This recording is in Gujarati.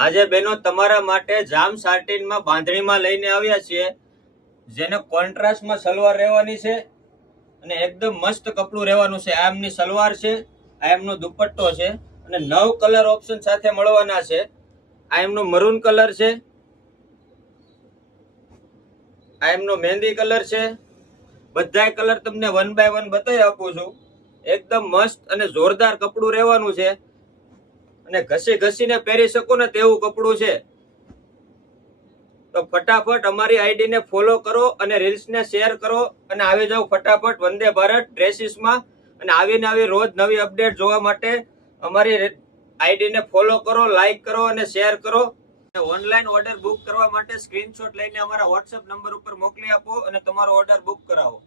આજે બેનો તમારા માટે જામ સાટીનમાં બાંધણીમાં લઈને આવ્યા છીએ, જેને કોન્ટ્રાસ્ટમાં સલવાર રહેવાની છે અને એકદમ મસ્ત કપડું રહેવાનું છે. આ એમની સલવાર છે, આ એમનો દુપટ્ટો છે અને 9 કલર ઓપ્શન સાથે મળવાના છે. આ એમનો મરૂન કલર છે, આ એમનો મહેંદી કલર છે. બધાય કલર તમને 1 બાય 1 બતાવી આપું છું. એકદમ મસ્ત અને જોરદાર કપડું રહેવાનું છે અને ઘસીને પહેરી શકો ને તેવું કપડું છે. તો ફટાફટ અમારી આઈડી ને ફોલો કરો અને રીલ્સ ને શેર કરો અને આવી જાવ ફટાફટ વંદે ભારત ડ્રેસીસમાં. અને આવી રોજ નવી અપડેટ જોવા માટે અમારી આઈડી ને ફોલો કરો, લાઈક કરો અને શેર કરો. ઓનલાઈન ઓર્ડર બુક કરવા માટે સ્ક્રીનશોટ લઈને અમારા વોટ્સએપ નંબર ઉપર મોકલી આપો અને તમારો ઓર્ડર બુક કરાવો.